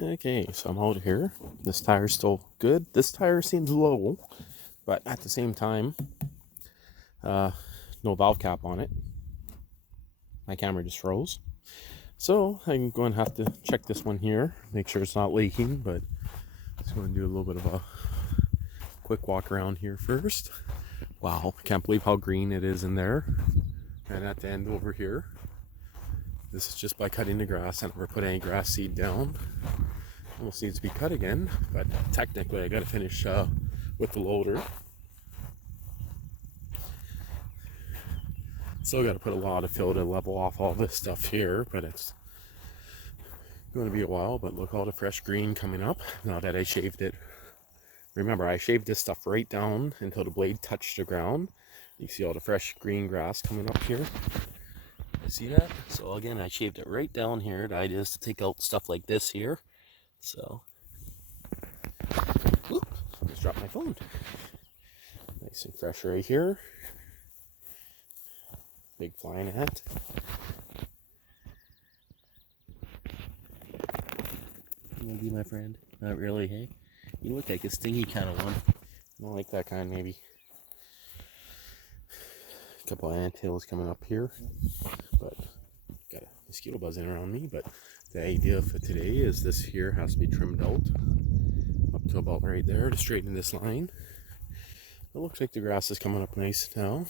Okay, so I'm out here. This tire's still good. This tire seems low, but at the same time, no valve cap on it. My camera just froze. So I'm going to have to check this one here, make sure it's not leaking, but just going to do a little bit of a quick walk around here first. Wow, can't believe how green it is in there. And at the end over here, this is just by cutting the grass. I never put any grass seed down. Almost needs to be cut again, but technically I got to finish with the loader. Still got to put a lot of fill to level off all this stuff here, but it's going to be a while. But look, all the fresh green coming up now that I shaved it. Remember, I shaved this stuff right down until the blade touched the ground. You see all the fresh green grass coming up here. You see that? So again, I shaved it right down here. The idea is to take out stuff like this here. So, whoop, just dropped my phone. Nice and fresh right here. Big flying hat. You wanna be my friend? Not really, hey? You look like a stingy kind of one. I don't like that kind, maybe. A couple of anttails coming up here, but got a mosquito buzzing around me. But the idea for today is this here has to be trimmed out up to about right there to straighten this line. It looks like the grass is coming up nice now.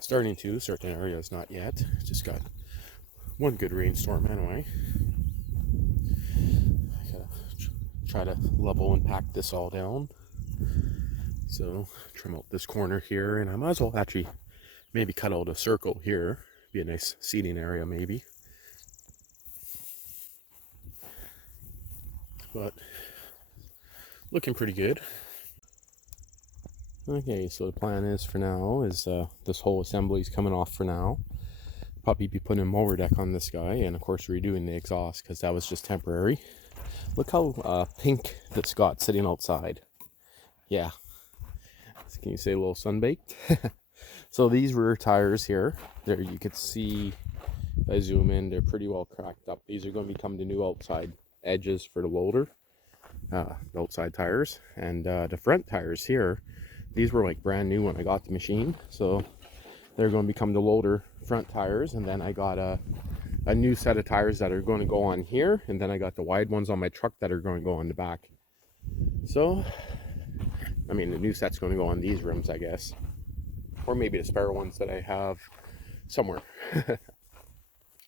Starting to, certain areas not yet. Just got one good rainstorm anyway. I gotta try to level and pack this all down. So trim out this corner here, and I might as well actually maybe cut out a circle here. Be a nice seating area maybe. But looking pretty good. Okay, so the plan is for now is this whole assembly is coming off for now. Probably be putting a mower deck on this guy, and of course redoing the exhaust because that was just temporary. Look how pink that's got sitting outside. Yeah. Can you say a little sun-baked? So these rear tires here, there you can see, if I zoom in, they're pretty well cracked up. These are going to become the new outside edges for the loader, the outside tires. And the front tires here, these were like brand new when I got the machine. So they're going to become the loader front tires. And then I got a new set of tires that are going to go on here. And then I got the wide ones on my truck that are going to go on the back. So, I mean, the new set's going to go on these rims, I guess. Or maybe the spare ones that I have somewhere.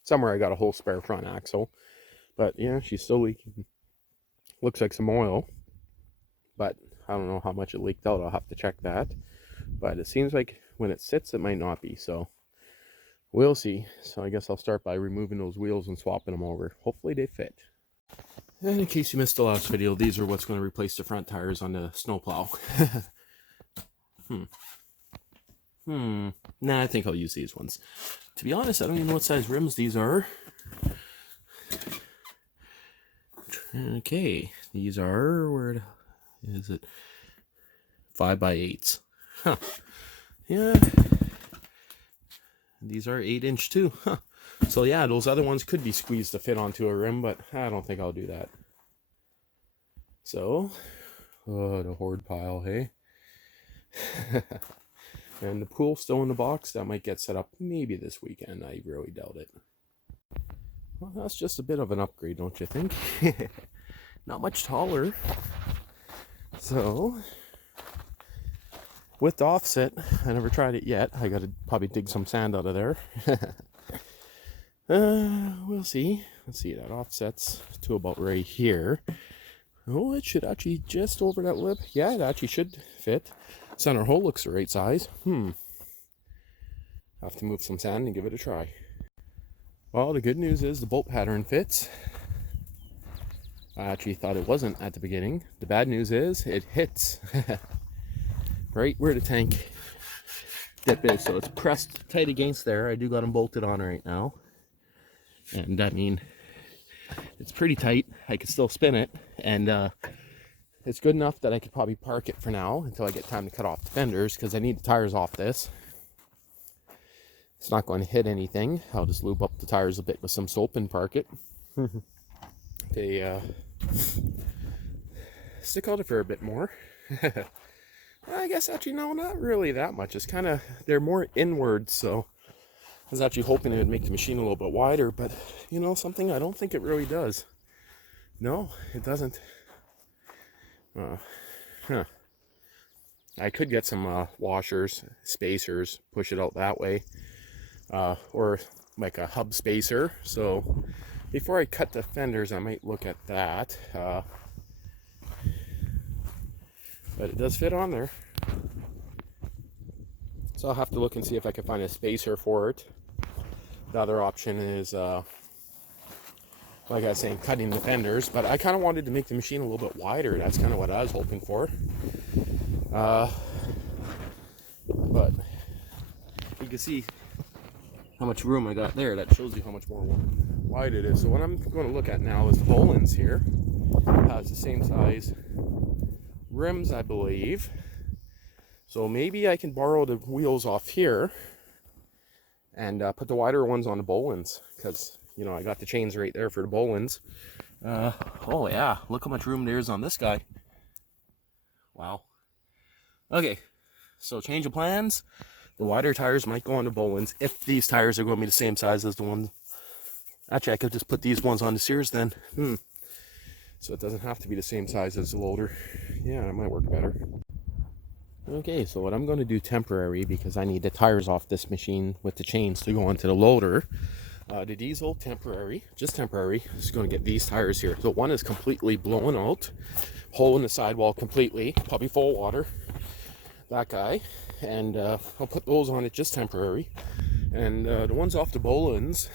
Somewhere I got a whole spare front axle. But yeah, she's still leaking. Looks like some oil. But I don't know how much it leaked out. I'll have to check that. But it seems like when it sits, it might not be. So we'll see. So I guess I'll start by removing those wheels and swapping them over. Hopefully they fit. And in case you missed the last video, these are what's going to replace the front tires on the Snowplow. Nah, I think I'll use these ones. To be honest, I don't even know what size rims these are. Okay, these are, where is it? 5x8s. Huh. Yeah. These are 8-inch too. Huh. So yeah, those other ones could be squeezed to fit onto a rim, but I don't think I'll do that. So, oh, the hoard pile, hey? And the pool's still in the box. That might get set up maybe this weekend. I really doubt it. Well, that's just a bit of an upgrade, don't you think? Not much taller. So, with the offset, I never tried it yet. I gotta probably dig some sand out of there. We'll see. Let's see, that offsets to about right here. Oh, it should actually just over that lip. Yeah, it actually should fit. Center hole looks the right size. Have to move some sand and give it a try. Well, the good news is the bolt pattern fits. I actually thought it wasn't at the beginning. The bad news is it hits right where the tank dip is. So it's pressed tight against there. I do got them bolted on right now. And I mean, it's pretty tight. I can still spin it. And it's good enough that I could probably park it for now until I get time to cut off the fenders because I need the tires off this. It's not going to hit anything. I'll just lube up the tires a bit with some soap and park it. they stick out a fair bit more. I guess actually, no, not really that much. It's kind of, they're more inward, so I was actually hoping it would make the machine a little bit wider, but you know something, I don't think it really does. No, it doesn't. Huh. I could get some washers, spacers, push it out that way, or like a hub spacer. So before I cut the fenders, I might look at that. But it does fit on there. So I'll have to look and see if I can find a spacer for it. The other option is, like I was saying, cutting the fenders. But I kind of wanted to make the machine a little bit wider. That's kind of what I was hoping for. But you can see how much room I got there. That shows you how much more wide it is. So what I'm going to look at now is the Bollins here. It has the same size rims, I believe. So maybe I can borrow the wheels off here and put the wider ones on the Bollins, because you know I got the chains right there for the Bollins. Oh yeah, look how much room there is on this guy. Wow. Okay, so change of plans. The wider tires might go on the Bollins if these tires are going to be the same size as the ones. Actually, I could just put these ones on the Sears then. So it doesn't have to be the same size as the loader. Yeah, it might work better. Okay, so what I'm going to do temporary, because I need the tires off this machine with the chains to go onto the loader. The diesel, temporary, just temporary, is going to get these tires here. So one is completely blown out, hole in the sidewall completely, probably full of water. That guy. And I'll put those on it just temporary. And the ones off the Bollins,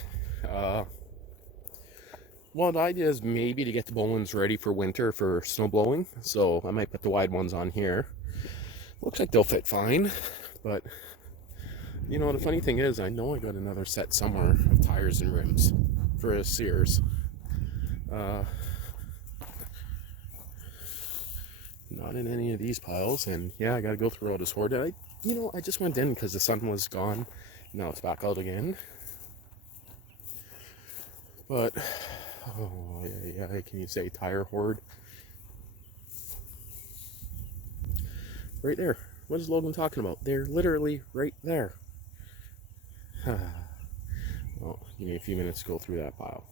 well, the idea is maybe to get the Bollins ready for winter for snow blowing. So I might put the wide ones on here. Looks like they'll fit fine. But, you know, the funny thing is, I know I got another set somewhere of tires and rims for a Sears. Not in any of these piles. And yeah, I got to go through all this hoard. I just went in because the sun was gone. Now it's back out again. But, oh, yeah, can you say tire hoard? Right there. What is Logan talking about? They're literally right there. Well, give me a few minutes to go through that pile.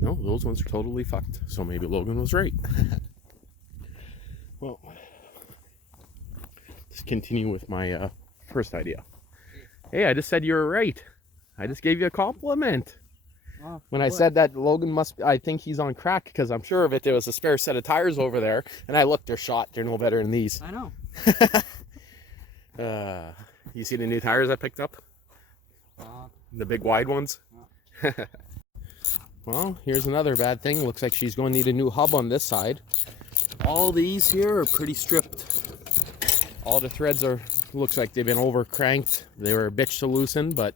No, those ones are totally fucked. So maybe Logan was right. Well, let's continue with my first idea. Hey, I just said you were right. I just gave you a compliment. When I said that Logan I think he's on crack, because I'm sure of it. There was a spare set of tires over there, and I looked, they're shot. They're no better than these. I know. You see the new tires I picked up? The big wide ones? Well, here's another bad thing. Looks like she's going to need a new hub on this side. All these here are pretty stripped. All the threads looks like they've been over cranked. They were a bitch to loosen, but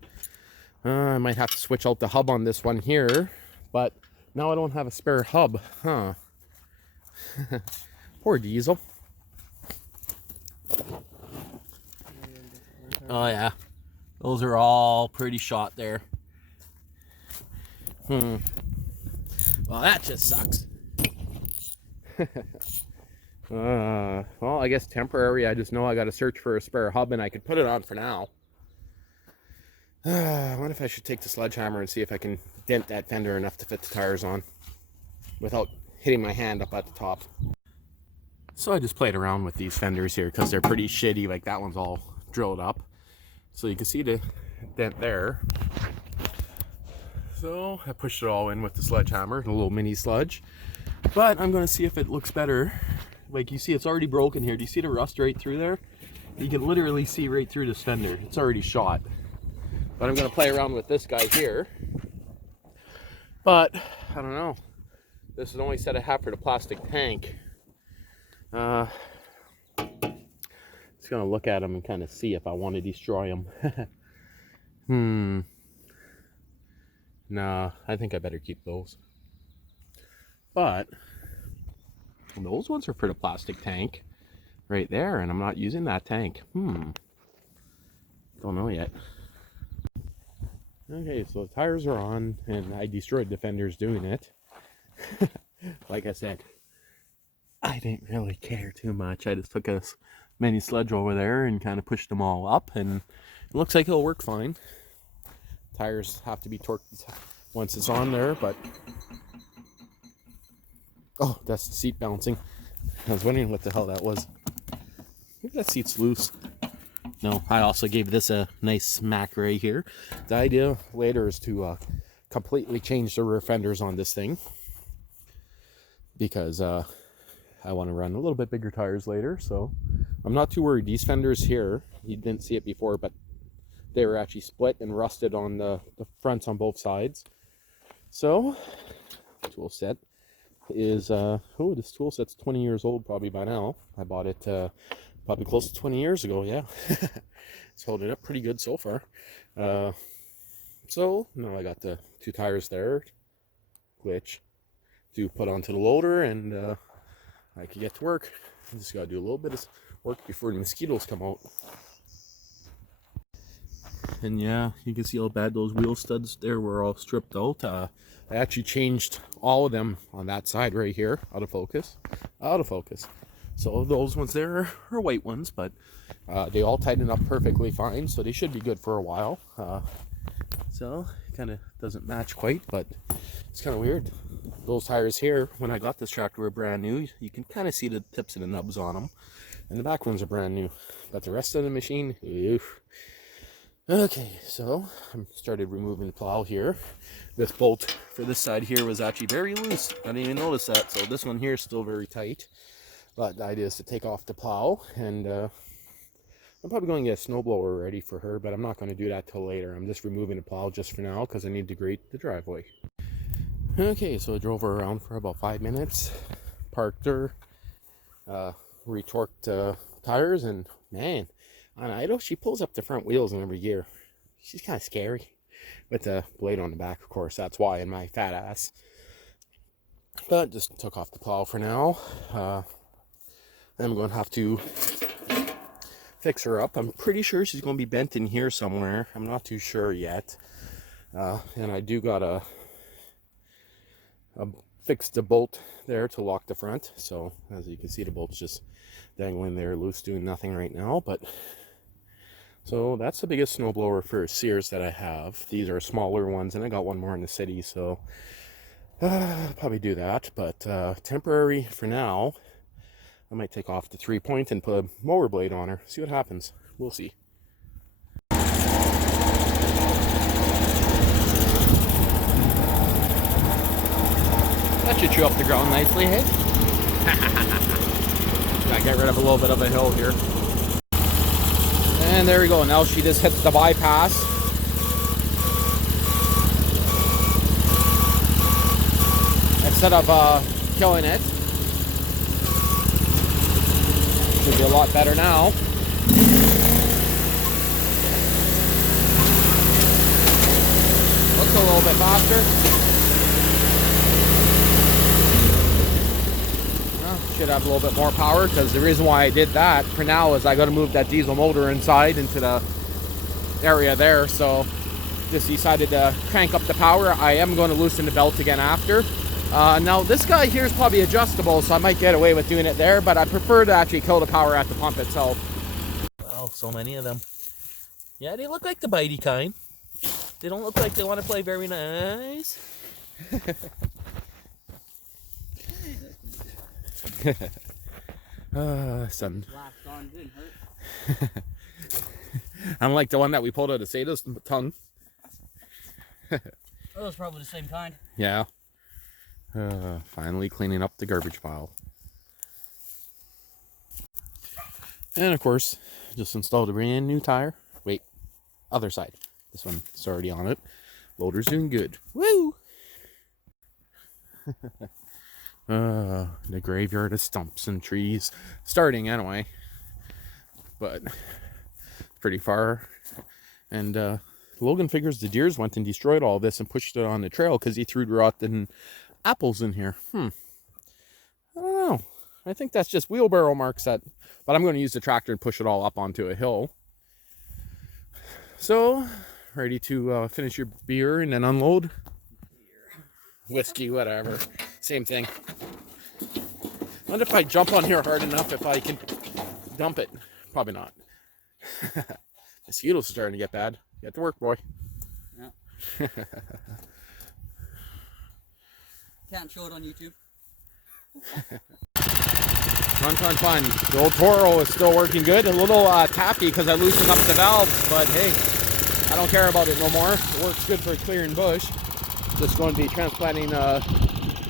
I might have to switch out the hub on this one here. But now I don't have a spare hub, huh? Poor diesel. Oh yeah, those are all pretty shot there. Well, that just sucks. Well, I guess temporary. I just know I got to search for a spare hub, and I could put it on for now. I wonder if I should take the sledgehammer and see if I can dent that fender enough to fit the tires on without hitting my hand up at the top. So I just played around with these fenders here because they're pretty shitty. Like that one's all drilled up. So you can see the dent there. So I pushed it all in with the sledgehammer, the little mini sludge. But I'm going to see if it looks better. Like you see, it's already broken here. Do you see the rust right through there? You can literally see right through this fender. It's already shot. But I'm going to play around with this guy here. But, I don't know. This is the only set I have for the plastic tank. Just going to look at them and kind of see if I want to destroy them. Nah, I think I better keep those. But, those ones are for the plastic tank. Right there, and I'm not using that tank. Don't know yet. Okay, so the tires are on, and I destroyed the fenders doing it. Like I said, I didn't really care too much. I just took a mini sledge over there and kind of pushed them all up, and it looks like it'll work fine. Tires have to be torqued once it's on there, but oh, that's the seat bouncing. I was wondering what the hell that was. Maybe that seat's loose. No, I also gave this a nice smack right here. The idea later is to completely change the rear fenders on this thing, because I want to run a little bit bigger tires later. So I'm not too worried. These fenders here, you didn't see it before, but they were actually split and rusted on the fronts on both sides. So tool set is oh, this tool set's 20 years old probably by now. I bought it probably close to 20 years ago. Yeah. It's holding up pretty good so far. So now I got the 2 tires there, which to put onto the loader, and I can get to work. I just gotta do a little bit of work before the mosquitoes come out. And yeah, you can see how bad those wheel studs there were all stripped out. I actually changed all of them on that side right here. Out of focus. So those ones there are white ones, but they all tighten up perfectly fine, so they should be good for a while. So it kind of doesn't match quite, but it's kind of weird. Those tires here, when I got this tractor, were brand new. You can kind of see the tips and the nubs on them, and the back ones are brand new, but the rest of the machine, oof. Okay, so I started removing the plow here. This bolt for this side here was actually very loose. I didn't even notice that. So this one here is still very tight. But the idea is to take off the plow, and I'm probably going to get a snowblower ready for her, but I'm not going to do that till later. I'm just removing the plow just for now because I need to grate the driveway. Okay, so I drove her around for about 5 minutes, parked her, retorqued tires, and man, on idle, she pulls up the front wheels in every gear. She's kind of scary. With the blade on the back, of course. That's why, in my fat ass. But just took off the plow for now. I'm going to have to fix her up. I'm pretty sure she's going to be bent in here somewhere. I'm not too sure yet. And I do got to fix the bolt there to lock the front. So, as you can see, the bolt's just dangling there loose, doing nothing right now. But so that's the biggest snowblower for Sears that I have. These are smaller ones, and I got one more in the city, so I'll probably do that. But temporary for now, I might take off the 3-point and put a mower blade on her. See what happens. We'll see. That should chew up the ground nicely, hey? Gotta get rid of a little bit of a hill here. And there we go. Now she just hits the bypass. Instead of killing it. Should be a lot better now. Looks a little bit faster. Should have a little bit more power, because the reason why I did that for now is I got to move that diesel motor inside into the area there. So just decided to crank up the power. I am going to loosen the belt again after. Now this guy here is probably adjustable, so I might get away with doing it there, but I prefer to actually kill the power at the pump itself. Well, so many of them. Yeah, they look like the bitey kind. They don't look like they want to play very nice. Son. Unlike the one that we pulled out of Sada's tongue. That was probably the same kind. Yeah. Finally cleaning up the garbage pile. And of course, just installed a brand new tire. Wait, other side. This one's already on it. Loader's doing good. Woo! The graveyard of stumps and trees. Starting anyway. But pretty far. And Logan figures the deers went and destroyed all this and pushed it on the trail because he threw rotten apples in here. I don't know. I think that's just wheelbarrow marks that. But I'm going to use the tractor and push it all up onto a hill. So, ready to finish your beer and then unload? Whiskey, whatever. Same thing. Wonder if I jump on here hard enough if I can dump it. Probably not. Mosquitoes are starting to get bad. Get to work, boy. Yeah. Can't show it on YouTube. Fun. The old Toro is still working good. A little tappy because I loosened up the valves, but hey, I don't care about it no more. It works good for clearing bush. Just going to be transplanting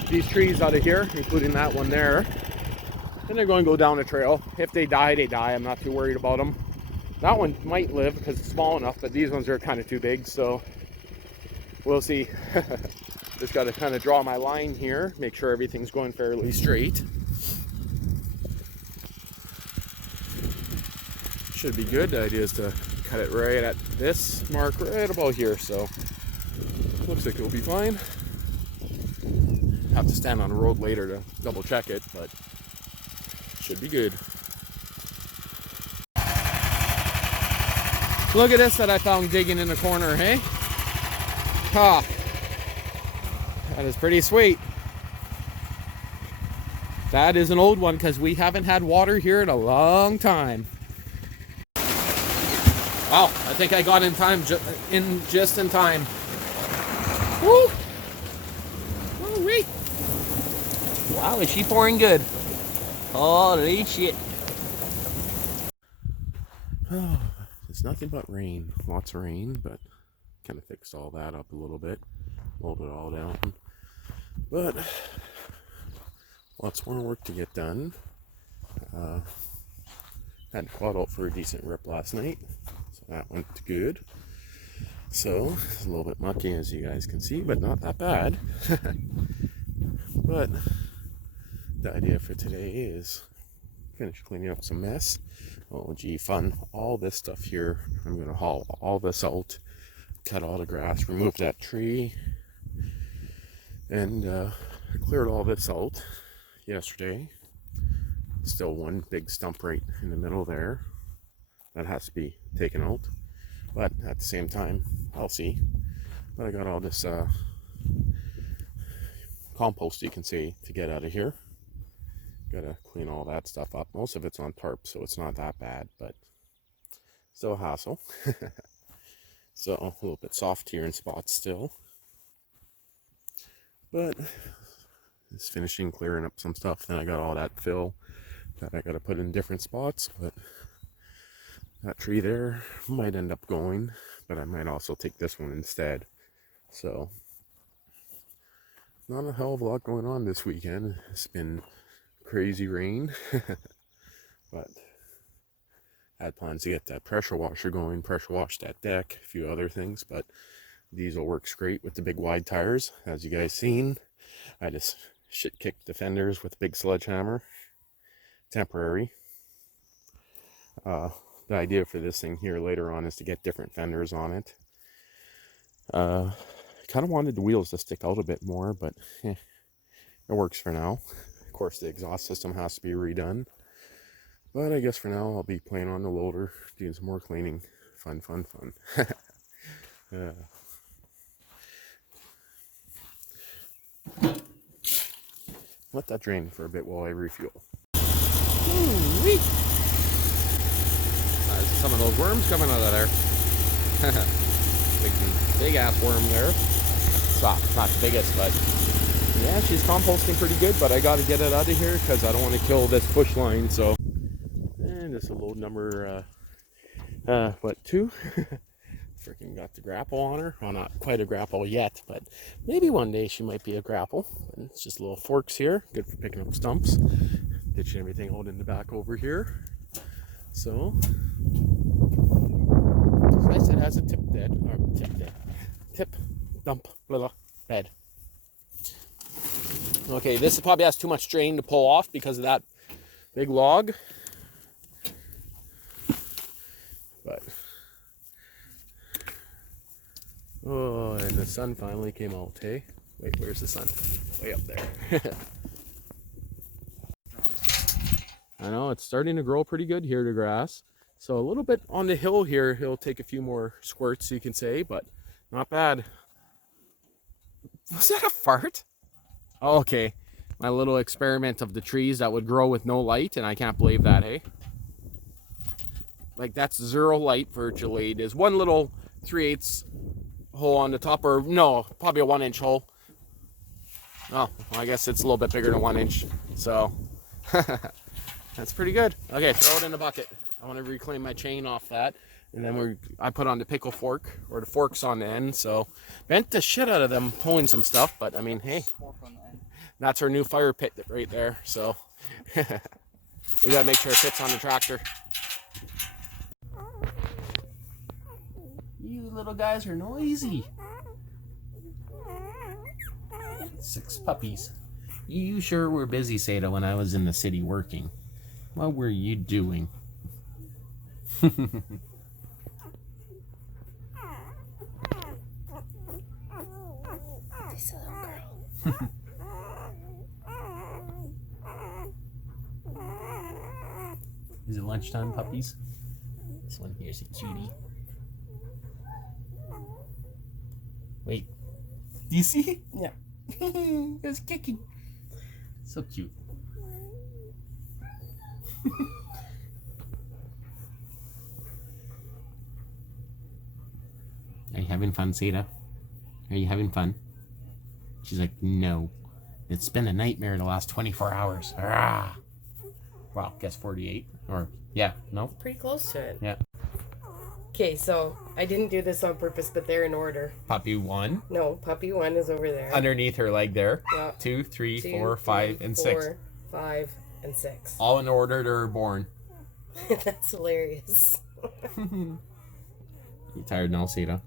these trees out of here, including that one there. And they're going to go down a trail. If they die, they die. I'm not too worried about them. That one might live because it's small enough, but these ones are kind of too big, so we'll see. Just got to kind of draw my line here, make sure everything's going fairly straight. Should be good. The idea is to cut it right at this mark right about here, so looks like it'll be fine. Have to stand on the road later to double check it, but should be good. Look at this that I found digging in the corner, hey? Ha! That is pretty sweet. That is an old one because we haven't had water here in a long time. Wow, I think I got in time, just in time. Woo! Woo-wee! Wow, is she pouring good? Holy shit. Oh, it's nothing but rain. Lots of rain, but kind of fixed all that up a little bit. Rolled it all down. But lots more work to get done. Had to quad out for a decent rip last night, so that went good. So it's a little bit mucky, as you guys can see, but not that bad. But the idea for today is finish cleaning up some mess. Oh gee, fun. All this stuff here, I'm going to haul all this out, cut all the grass, remove that tree, and I cleared all this out yesterday. Still one big stump right in the middle there that has to be taken out, but at the same time I'll see. But I got all this compost, you can see, to get out of here. Gotta clean all that stuff up. Most of it's on tarp, so it's not that bad, but still a hassle. So a little bit soft here in spots still, but just finishing clearing up some stuff. Then I got all that fill that I gotta put in different spots, but that tree there might end up going, but I might also take this one instead. So not a hell of a lot going on this weekend. It's been crazy rain. But I had plans to get that pressure washer going, pressure wash that deck, a few other things, but diesel works great with the big wide tires, as you guys seen. I just shit kicked the fenders with a big sledgehammer. Temporary. The idea for this thing here later on is to get different fenders on it. Kind of wanted the wheels to stick out a bit more, but it works for now. Of course, the exhaust system has to be redone, but I guess for now I'll be playing on the loader, doing some more cleaning. Fun. Let that drain for a bit while I refuel. Ooh-wee. Some of those worms coming out of there. big ass worm there. It's not the biggest, but yeah, she's composting pretty good, but I got to get it out of here because I don't want to kill this push line. So, and this is load number 2. Freaking got the grapple on her. Well, not quite a grapple yet, but maybe one day she might be a grapple. And it's just little forks here, good for picking up stumps. Ditching everything out in the back over here. So it's nice it has a tip dump little bed. Okay, this probably has too much drain to pull off because of that big log. But oh, and the sun finally came out, hey? Wait, where's the sun? Way up there. I know it's starting to grow pretty good here, the grass. So a little bit on the hill here, he'll take a few more squirts, you can say, but not bad. Was that a fart? Oh, okay. my little experiment of the trees that would grow with no light, and I can't believe that, hey? Like, that's 0 light virtually. There's one little 3/8 hole on the top, or no, probably a 1-inch hole. Oh, well, I guess it's a little bit bigger than 1 inch, so that's pretty good. Okay, throw it in the bucket. I want to reclaim my chain off that, and then I put on the pickle fork, or the forks on the end, so bent the shit out of them pulling some stuff, but I mean, hey, that's our new fire pit right there, so we gotta make sure it fits on the tractor. You little guys are noisy. 6 puppies. You sure were busy, Seda, when I was in the city working. What were you doing? This little girl. Is it lunchtime, puppies? This one here's a cutie. Wait. Do you see? Yeah. It's kicking. So cute. Are you having fun, Seda? Are you having fun? She's like, no. It's been a nightmare the last 24 hours. Ah. Well, guess 48. Or, yeah, no? Pretty close to it. Yeah. Okay, so I didn't do this on purpose, but they're in order. Puppy 1. No, puppy 1 is over there. Underneath her leg there. Yeah. 2, 3, 2, 4, 5, 3, and 4, 6. 5, and 6. All in order they were born. That's hilarious. You tired now, Seda?